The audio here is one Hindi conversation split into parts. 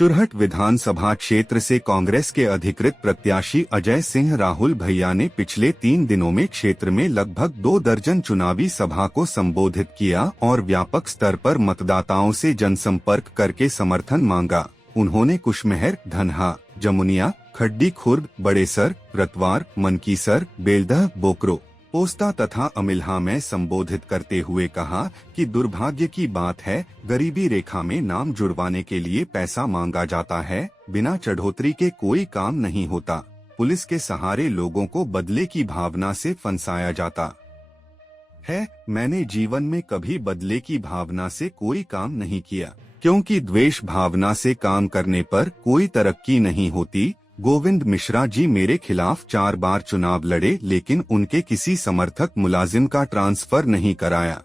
चुरहट विधानसभा क्षेत्र से कांग्रेस के अधिकृत प्रत्याशी अजय सिंह राहुल भैया ने पिछले 3 दिनों में क्षेत्र में लगभग 2 दर्जन चुनावी सभा को संबोधित किया और व्यापक स्तर पर मतदाताओं से जनसंपर्क करके समर्थन मांगा। उन्होंने कुशमहर, धनहा, जमुनिया, खड्डी खुर्द, बड़ेसर, रतवार, मनकीसर, बेलदह, बोकरो, पोस्ता तथा अमिल्हा में संबोधित करते हुए कहा कि दुर्भाग्य की बात है, गरीबी रेखा में नाम जुड़वाने के लिए पैसा मांगा जाता है, बिना चढ़ोतरी के कोई काम नहीं होता। पुलिस के सहारे लोगों को बदले की भावना से फंसाया जाता है। मैंने जीवन में कभी बदले की भावना से कोई काम नहीं किया, क्योंकि द्वेष भावना से काम करने पर कोई तरक्की नहीं होती। गोविंद मिश्रा जी मेरे खिलाफ 4 बार चुनाव लड़े, लेकिन उनके किसी समर्थक मुलाजिम का ट्रांसफर नहीं कराया।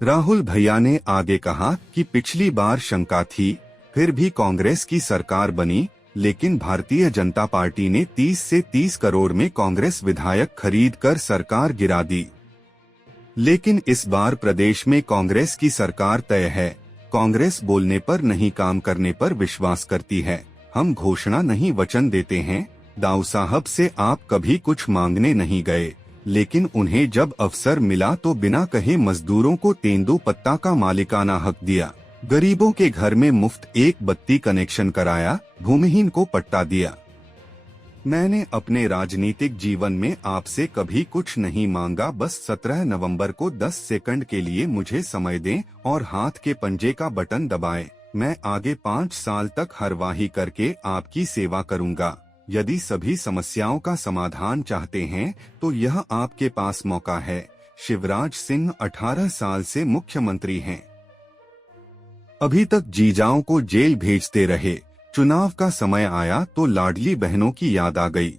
राहुल भैया ने आगे कहा कि पिछली बार शंका थी, फिर भी कांग्रेस की सरकार बनी, लेकिन भारतीय जनता पार्टी ने 30 से 30 करोड़ में कांग्रेस विधायक खरीद कर सरकार गिरा दी। लेकिन इस बार प्रदेश में कांग्रेस की सरकार तय है। कांग्रेस बोलने पर नहीं, काम करने पर विश्वास करती है। हम घोषणा नहीं, वचन देते हैं। दाऊ साहब से आप कभी कुछ मांगने नहीं गए, लेकिन उन्हें जब अवसर मिला तो बिना कहे मजदूरों को तेंदुपत्ता का मालिकाना हक दिया, गरीबों के घर में मुफ्त 1 बत्ती कनेक्शन कराया, भूमिहीन को पट्टा दिया। मैंने अपने राजनीतिक जीवन में आपसे कभी कुछ नहीं मांगा, बस 17 नवंबर को 10 सेकंड के लिए मुझे समय दें और हाथ के पंजे का बटन दबाएं। मैं आगे 5 साल तक हरवाही करके आपकी सेवा करूंगा। यदि सभी समस्याओं का समाधान चाहते हैं तो यह आपके पास मौका है। शिवराज सिंह 18 साल से मुख्यमंत्री हैं, अभी तक जीजाओं को जेल भेजते रहे। चुनाव का समय आया तो लाडली बहनों की याद आ गई।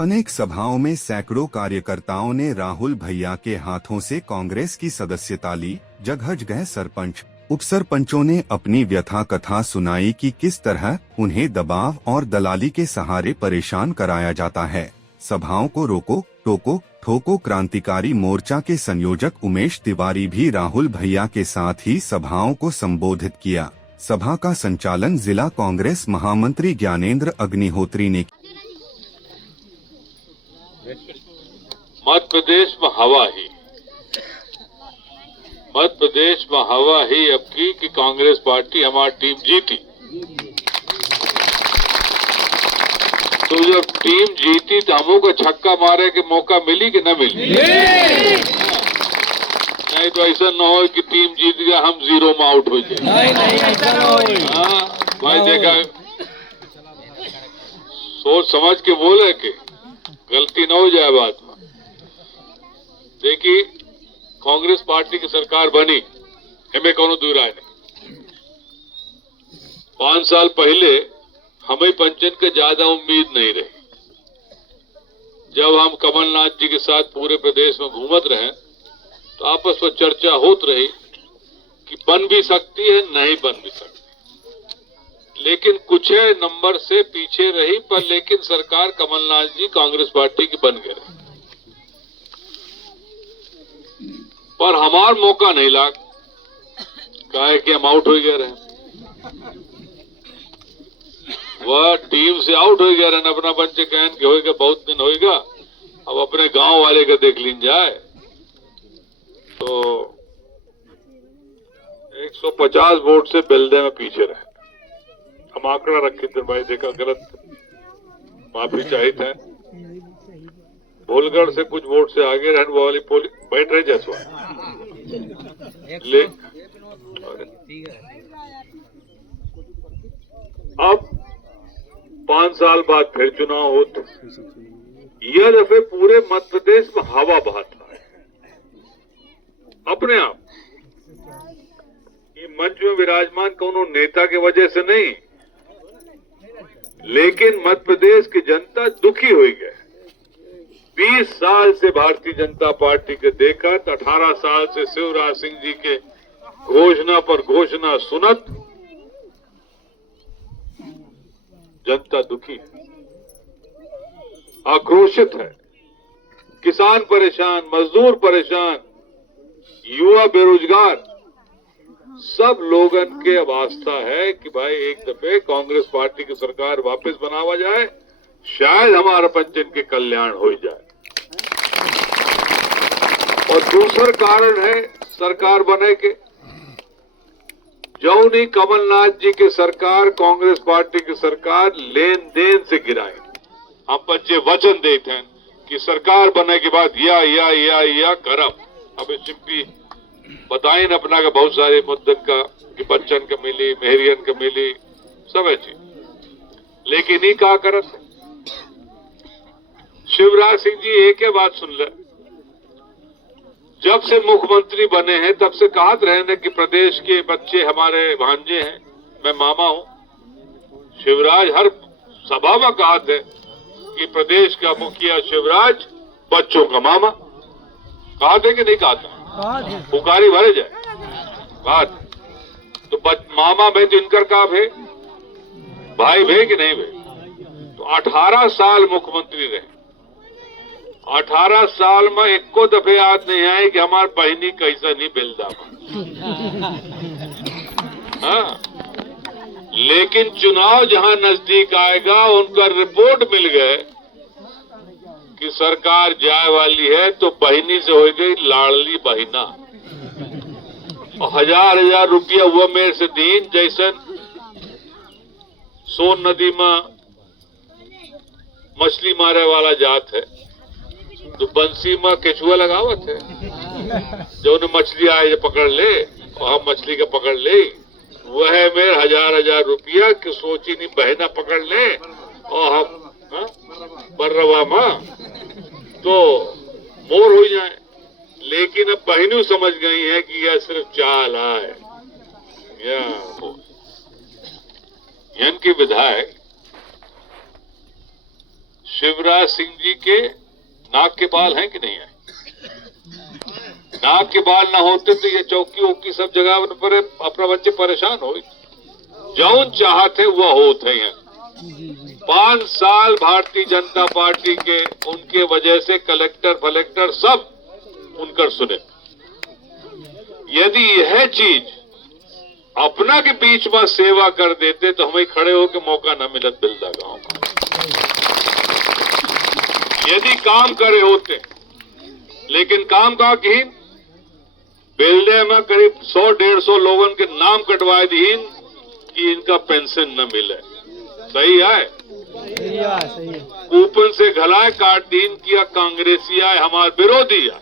अनेक सभाओं में सैकड़ों कार्यकर्ताओं ने राहुल भैया के हाथों से कांग्रेस की सदस्यता ली। जगह जगह सरपंच, उपसरपंचों ने अपनी व्यथा कथा सुनाई कि किस तरह उन्हें दबाव और दलाली के सहारे परेशान कराया जाता है। सभाओं को रोको टोको ठोको क्रांतिकारी मोर्चा के संयोजक उमेश तिवारी भी राहुल भैया के साथ ही सभाओं को संबोधित किया। सभा का संचालन जिला कांग्रेस महामंत्री ज्ञानेंद्र अग्निहोत्री ने। मध्य प्रदेश में हवा ही, मध्य प्रदेश में हवा ही अब की कि कांग्रेस पार्टी, हमारी टीम जीती। तो जब टीम जीती तो हमों को छक्का मारे के मौका मिली कि न मिली? नहीं तो ऐसा न हो कि टीम जीत गया, हम 0 में आउट हो जाए। हाँ भाई, देखा, सोच समझ के बोले कि गलती न हो जाए बात में। देखिए, कांग्रेस पार्टी की सरकार बनी, हमें कोनो दूराय नहीं। 5 साल पहले हमें पेंशन के ज्यादा उम्मीद नहीं रही। जब हम कमलनाथ जी के साथ पूरे प्रदेश में घूमत रहे तो आपस में चर्चा होत रही कि बन भी सकती है, नहीं बन भी सकती, लेकिन कुछ नंबर से पीछे रही। पर लेकिन सरकार कमलनाथ जी कांग्रेस पार्टी की बन गए, पर हमार मौका नहीं लाग, काहे कि हम आउट हो गए रहे। वह टीम से आउट हो गया रहे, अपना बच्चे कहन के होएगा, बहुत दिन होएगा, अब अपने गांव वाले का देख लीन जाए। तो 150 वोट से बेलदे में पीछे रहे। हम आंकड़ा रखे थे भाई, देखा गलत, माफी चाहिए था। भोलगढ़ से कुछ वोट से आगे रहने वाली पोलिंग बैठ रहे जैसवा ले। अब 5 साल बाद फिर चुनाव होते, यह दफे पूरे मध्य प्रदेश में हवा बहत रहा है अपने आप। ये मंच में विराजमान कोनो नेता के वजह से नहीं, लेकिन मध्य प्रदेश की जनता दुखी हो गई। 20 साल से भारतीय जनता पार्टी के देखत, 18 साल से शिवराज सिंह जी के घोषणा पर घोषणा सुनत जनता दुखी है, आक्रोशित है। किसान परेशान, मजदूर परेशान, युवा बेरोजगार। सब लोगन के अब आस्था है कि भाई एक दफे कांग्रेस पार्टी की सरकार वापस बनावा जाए, शायद हमारा पंचन के कल्याण हो जाए। और दूसरा कारण है सरकार बने के जौनी कमलनाथ जी की सरकार, कांग्रेस पार्टी की सरकार लेन देन से गिराए। हम पंचे वचन देते हैं कि सरकार बनने के बाद या करब। अब चिंपी बताइन अपना का बहुत सारे मुद्दन का कि बच्चन का मिली, मेहरियन का मिली, सब है चीज, लेकिन ही कहा करत है। शिवराज सिंह जी एक ही बात सुन ले, जब से मुख्यमंत्री बने हैं तब से कहत रहे न कि प्रदेश के बच्चे हमारे भांजे हैं, मैं मामा हूं। शिवराज हर सभा में कहते हैं कि प्रदेश का मुखिया शिवराज बच्चों का मामा। कहते कि नहीं कहता? पुकारी भरे जाए बात तो मामा भाई तो इनकर का भे, भाई भे कि नहीं भे? तो 18 साल मुख्यमंत्री रहे, 18 साल में एको दफे याद नहीं आए कि हमार बहनी कैसा नहीं बिलदा। हाँ, लेकिन चुनाव जहां नजदीक आएगा उनका रिपोर्ट मिल गए कि सरकार जाए वाली है, तो बहनी से हो गई लाडली बहिना। और हजार रुपया वो मेरे से दीन जैसन सोन नदी में मछली मारे वाला जात है, तो बंसी में केचुआ लगावत है, जो उन्हें मछली आए पकड़ ले और हम मछली का पकड़ ले, वह है मेरे हजार रुपया कि सोची नहीं बहना पकड़ ले और हम बर्रवा में तो मोर हो जाए। लेकिन अब बहनों समझ गई है कि यह सिर्फ चाल है। यन के विधायक शिवराज सिंह जी के नाक के बाल हैं कि नहीं है? नाक के बाल ना होते तो ये चौकी वोकी सब जगह पर अपना बच्चे परेशान हो, जौन चाहते वह होते हैं। 5 साल भारतीय जनता पार्टी के उनके वजह से कलेक्टर फलेक्टर सब उनकर सुने। यदि यह चीज अपना के बीच में सेवा कर देते तो हमें खड़े होकर मौका न मिलत बिलदा गांव का। यदि काम करे होते, लेकिन काम का की बिल्डे में करीब 100-150 लोगों के नाम कटवाए दीन कि इनका पेंशन न मिले। सही है? कूपन से घलाए काट दीन किया कांग्रेसिया हमारे विरोधी है।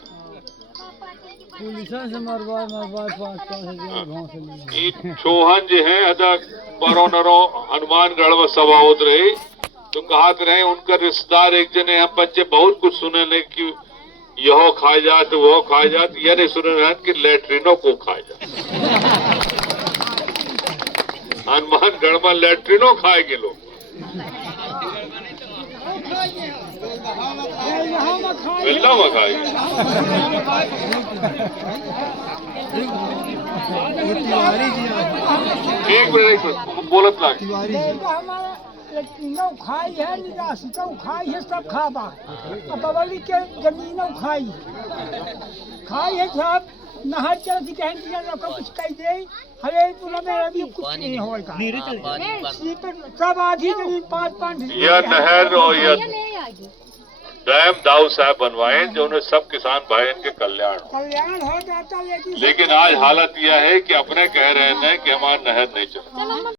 छोहन जो है परो नरो हनुमानगढ़ में सभा होत रही तो कहत रहे उनका रिश्तेदार एक जने हम बच्चे बहुत कुछ सुने नहीं कि यह खाए जात वो खाए जात, यह नहीं सुने रहे कि लेटरिनों को खाए जात। हनुमानगढ़ में लेटरिनों खाएंगे लोग। बिल्ला में खाएंगे। एक मिनट बोलत लागे लकीनों खाई है, निराशितों खाई है, सब खाबा बबली के जमीनों खाई है सब नहर चल कहें कुछ कह दे हरे पुल में अभी कुछ नहीं होगा। सब आधी जमीन 5-5 यह नहर और यह डैम दाऊ साहब बनवाए जो उन्हें सब किसान भाई के कल्याण हो जाता। लेकिन आज हालत यह है कि अपने कह रहे हैं कि हमारा नहर नहीं चल